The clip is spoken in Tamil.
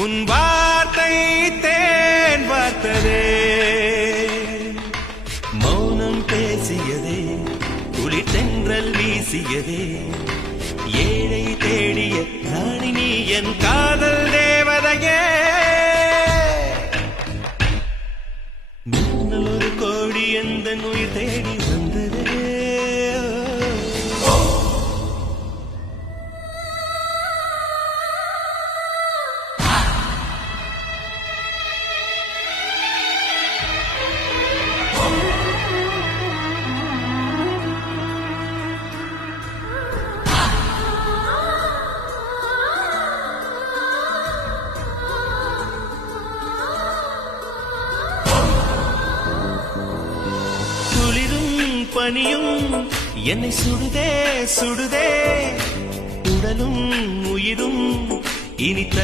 உன் வார்த்தை தேன் வார்த்ததே, மௌனம் பேசியதே, குளிர் தென்றல் வீசியதே, ஏழை தேடிய ராணி நீ என் காதல் தேவதையே. மின்னல் ஒரு கோடி எந்த உயிர் தேடி வந்ததே. பனியும் என்னை சுடுதே சுடுதே, உடலும் உயிரும் இனி தனி